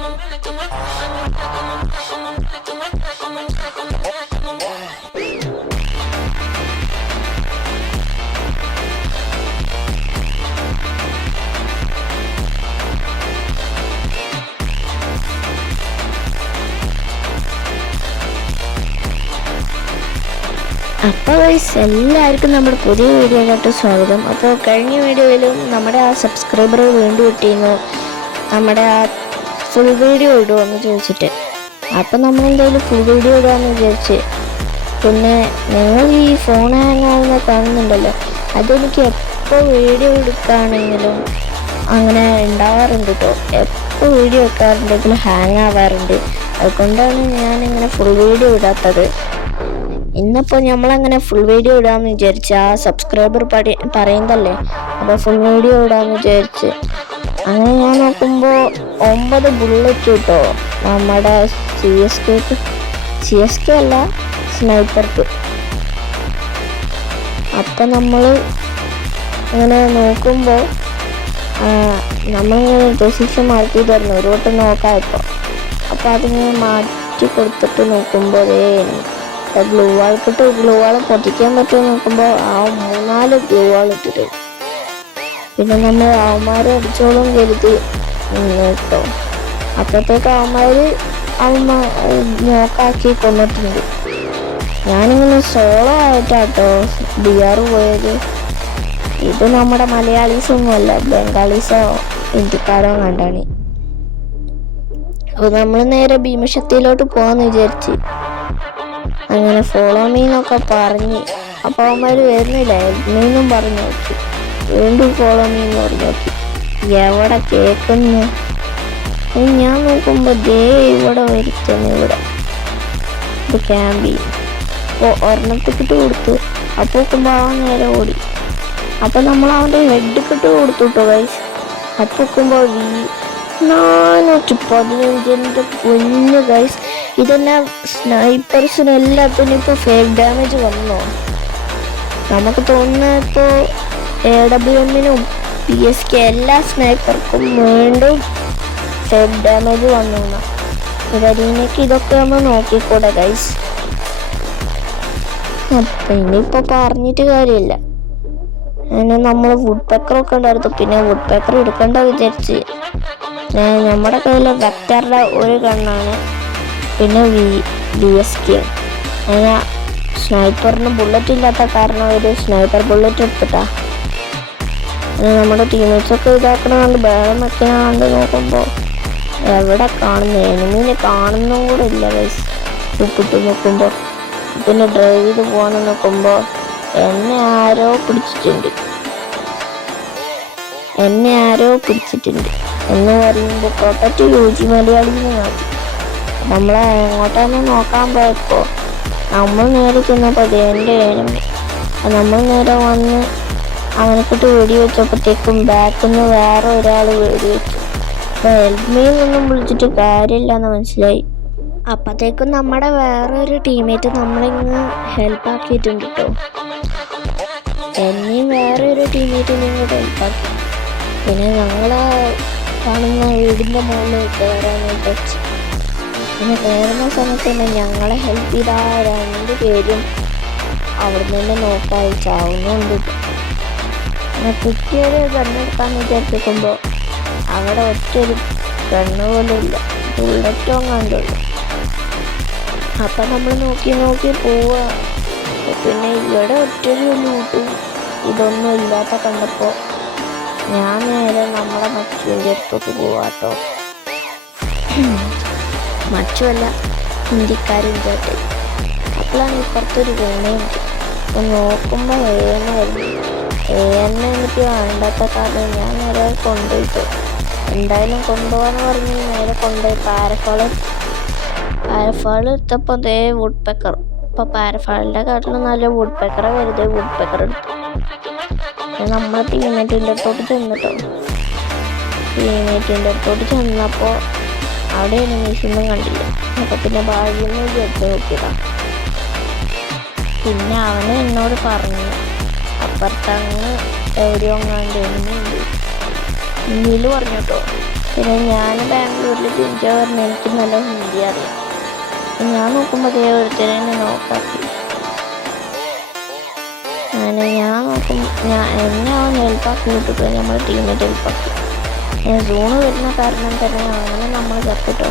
അപ്പോൾ എല്ലാവർക്കും നമ്മുടെ പുതിയ വീഡിയോയിലോട്ട് സ്വാഗതം. അപ്പോൾ കഴിഞ്ഞ വീഡിയോയിലും നമ്മുടെ ആ സബ്സ്ക്രൈബർ വീണ്ടും കിട്ടിയിരുന്നു നമ്മുടെ ആ ഫുൾ വീഡിയോ ഇടുമെന്ന് ചോദിച്ചിട്ട്. അപ്പം നമ്മളെന്തായാലും ഫുൾ വീഡിയോ ഇടാമെന്ന് വിചാരിച്ച്. പിന്നെ നിങ്ങൾ ഈ ഫോൺ ഹാങ് ആവുന്ന കാണുന്നുണ്ടല്ലോ, അതെനിക്ക് എപ്പോൾ വീഡിയോ എടുക്കുകയാണെങ്കിലും അങ്ങനെ ഉണ്ടാവാറുണ്ട് കേട്ടോ. എപ്പോൾ വീഡിയോ എടുക്കാറുണ്ടെങ്കിലും ഹാങ് ആവാറുണ്ട്. അതുകൊണ്ടാണ് ഞാനിങ്ങനെ ഫുൾ വീഡിയോ ഇടാത്തത്. ഇന്നിപ്പോൾ നമ്മളങ്ങനെ ഫുൾ വീഡിയോ ഇടാമെന്ന് വിചാരിച്ച്. ആ സബ്സ്ക്രൈബർ പറയുന്നതല്ലേ, അപ്പോൾ ഫുൾ വീഡിയോ ഇടാമെന്ന് വിചാരിച്ച്. അങ്ങനെ ഞാൻ നോക്കുമ്പോൾ 9 ബുള്ളറ്റ് കിട്ടോ നമ്മുടെ സി എസ് കെ അല്ല, സ്നൈപ്പർക്ക്. അപ്പം നമ്മൾ അങ്ങനെ നോക്കുമ്പോൾ നമ്മളിങ്ങനെ പൊസിഷൻ മാറ്റി തരുന്നു ഒരു വട്ടം നോക്കായപ്പോൾ. അപ്പോൾ അതിങ്ങനെ മാറ്റി കൊടുത്തിട്ട് നോക്കുമ്പോൾ ഗ്ലൂ വാൾ പൊട്ടിക്കാൻ പറ്റുമോ നോക്കുമ്പോൾ ആ 3-4 ഗ്ലൂ വാൾ ഇട്ടിട്ട് പിന്നെ നമ്മൾ അവന്മാരെ അടിച്ചോളും കരുതി കേട്ടോ. അപ്പോഴത്തേക്ക് അവന്മാര് നോക്കാക്കി കൊന്നിട്ടുണ്ട്. ഞാനിങ്ങനെ സോളോ ആയിട്ടാട്ടോ DR പോയത്. ഇത് നമ്മുടെ മലയാളീസൊന്നും അല്ല, ബംഗാളീസോ ഹിന്ദിക്കാരോ കണ്ടാണ്. അപ്പോൾ നമ്മൾ നേരെ ഭീമശക്തിയിലോട്ട് പോകാമെന്ന് വിചാരിച്ച്. അങ്ങനെ ഫോളോ മീന്നൊക്കെ പറഞ്ഞ് അപ്പോൾ അവന്മാർ വരുന്നില്ല, മീന്നും പറഞ്ഞു നോക്കി. വീണ്ടും ഫോളോ മീന്ന് പറഞ്ഞു നോക്കി. എവിടെ കേൾക്കുന്നു? ഞാൻ നോക്കുമ്പോൾ ഇവിടെ വരുത്തുന്നു. ഇവിടെ ഇത് ക്യാമ്പ് അപ്പോൾ ഒരെണ്ണത്തിക്കിട്ട് കൊടുത്തു. അപ്പോൾ നോക്കുമ്പോൾ അവൻ നേരെ ഓടി. അപ്പോൾ നമ്മൾ അവൻ്റെ ഹെഡിക്കിട്ട് കൊടുത്തു കേട്ടോ ഗൈസ്. അപ്പോൾ നോക്കുമ്പോൾ 415 എൻ്റെ പൊന്ന് ഗൈസ്. ഇതെല്ലാം സ്നൈപ്പേഴ്സിന് എല്ലാത്തിനും ഇപ്പോൾ ഫേക്ക് ഡാമേജ് വന്നോ? നമുക്ക് തോന്നുന്നത് ഇപ്പോൾ AWM-നും PSK എല്ലാ സ്നൈപ്പർക്കും വീണ്ടും ഫേക്ക് ഡാമേജ് വന്നു. ഇതരീനേക്ക് ഇതൊക്കെ നമ്മൾ നോക്കിക്കൂടെ ഗൈസ്. അപ്പം ഇനിയിപ്പോൾ പറഞ്ഞിട്ട് കാര്യമില്ല. അങ്ങനെ നമ്മൾ വുഡ് പേക്കറൊക്കെ ഉണ്ടായിരുന്നു. പിന്നെ വുഡ് പേക്കർ എടുക്കേണ്ട വിചാരിച്ച് നമ്മുടെ കയ്യിൽ വെക്ടറുടെ ഒരു ഗണ്ണാണ്, പിന്നെ VSK. അങ്ങനെ സ്നൈപ്പറിന് ബുള്ളറ്റ് ഇല്ലാത്ത കാരണം ഒരു സ്നൈപ്പർ ബുള്ളറ്റ് എടുത്തിട്ടാ. അങ്ങനെ നമ്മുടെ ടീമേറ്റ്സൊക്കെ ഇതാക്കണ ബേളം വെക്കണ നോക്കുമ്പോൾ എവിടെ കാണുന്നു? എനിമീനെ കാണുന്നും കൂടെ ഇല്ല ഗൈസ്. ഉപ്പിട്ട് നോക്കുമ്പോൾ പിന്നെ ഡ്രൈവ് ചെയ്ത് പോകാൻ നോക്കുമ്പോൾ എന്നെ ആരോ പിടിച്ചിട്ടുണ്ട് എന്ന് പറയുമ്പോൾ പ്രൊട്ടക്റ്റ് UG മലയാളിന്ന് നോക്കി. നമ്മളെ എങ്ങോട്ടാന്ന് നോക്കാൻ പോയപ്പോൾ നമ്മൾ നേരെ ചെന്നപ്പോൾ എൻ്റെ എനിമി. നമ്മൾ നേരെ വന്ന് അവനെക്കിട്ട് വെടി വെച്ചപ്പോഴത്തേക്കും ബാക്കിൽ നിന്ന് വേറെ ഒരാൾ വെടി വെച്ചു. അപ്പോൾ ഹെൽപ്മീൽ നിന്നും വിളിച്ചിട്ട് കാര്യമില്ലെന്ന് മനസ്സിലായി. അപ്പോഴത്തേക്കും നമ്മുടെ വേറൊരു ടീമേറ്റ് നമ്മളിങ്ങ് ഹെൽപ്പാക്കിയിട്ടുണ്ട് കേട്ടോ. എന്നെയും വേറെ ഒരു ടീമേറ്റിനെയും കൂടെ ഹെൽപ്പാക്കി. പിന്നെ ഞങ്ങളെ കാണുന്ന വീടിൻ്റെ മുകളിൽ കയറാനായിട്ട് വെച്ച്. പിന്നെ കയറുന്ന സമയത്ത് തന്നെ ഞങ്ങളെ ഹെൽപ്പ് ചെയ്ത 2 പേരും അവിടുന്ന് തന്നെ നോക്കായി ചാവുന്നുണ്ട്. അങ്ങനെ കുട്ടിയൊരു ഗണ്ണെടുക്കാന്ന് വിചാരിക്കുമ്പോൾ അവിടെ ഒറ്റൊരു ഗണ്ണ് പോലും ഇല്ല, ബുള്ളറ്റോ കണ്ടുള്ളൂ. അപ്പം നമ്മൾ നോക്കി പോവുക. പിന്നെ ഇവിടെ ഒറ്റൊരു ലൂട്ടും ഇതൊന്നും ഇല്ലാത്ത കണ്ടപ്പോൾ ഞാൻ നേരെ നമ്മളെ മച്ചുവിൻ്റെ അടുത്തോട്ട് പോവാട്ടോ. മച്ചുമല്ല, ഹിന്ദിക്കാരും കേട്ട്. അപ്പോഴാണ് ഇപ്പുറത്തൊരു ഗുണയുണ്ട്. അപ്പം നോക്കുമ്പോൾ എനിക്ക് വേണ്ടാത്ത കാരണം ഞാൻ നേരെ കൊണ്ടുപോയിട്ട് എന്തായാലും കൊണ്ടുപോകാന്ന് പറഞ്ഞ് നേരെ കൊണ്ടുപോയി പാരഫാൾ എടുത്തപ്പോൾ അതേ വുഡ് പേക്കർ. അപ്പോൾ പാരഫാളിൻ്റെ കാട്ടിലും നല്ല വുഡ് പേക്കറെ വെറുതെ വുഡ് പേക്കർ എടുത്തു. നമ്മൾ ടീമേറ്റിൻ്റെ അടുത്തോട്ട് ചെന്നപ്പോൾ അവിടെ എനിമീസൊന്നും കണ്ടില്ല. അപ്പോൾ പിന്നെ ഭാഗ്യം വിചാരിച്ച് നോക്കിയതാണ്. പിന്നെ അവന് എന്നോട് പറഞ്ഞു അപ്പുറത്തങ്ങ് എവിടെയോ എങ്ങാണ്ട് എനിമി ഉണ്ട്. പറഞ്ഞു കേട്ടോ. പിന്നെ ഞാൻ ബാംഗ്ലൂരിൽ ജനിച്ച പറഞ്ഞാൽ എനിക്ക് നല്ല ഹിന്ദി അറിയാം. ഞാൻ നോക്കുമ്പോൾ അതേ ഒരുത്തരെ നോക്കാക്കി. അങ്ങനെ ഞാൻ എന്നെ അവൻ ഹെൽപ്പാക്കി വിട്ടിട്ട് നമ്മുടെ ടീമേറ്റ് ഹെൽപ്പാക്കി. സോണ് വരുന്ന കാരണം തന്നെ അങ്ങനെ നമ്മൾ ചത്തിട്ടോ.